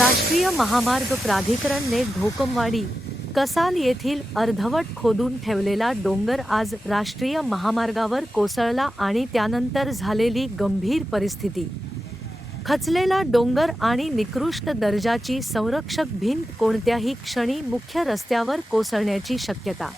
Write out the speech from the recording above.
राष्ट्रीय महामार्ग प्राधिकरणने ढोकमवाडी कसाल येथील अर्धवट खोदून ठेवलेला डोंगर आज राष्ट्रीय महामार्गावर कोसळला आणि त्यानंतर झालेली गंभीर परिस्थिती. खचलेला डोंगर आणि निकृष्ट दर्जाची संरक्षक भिंत कोणत्याही क्षणी मुख्य रस्त्यावर कोसळण्याची शक्यता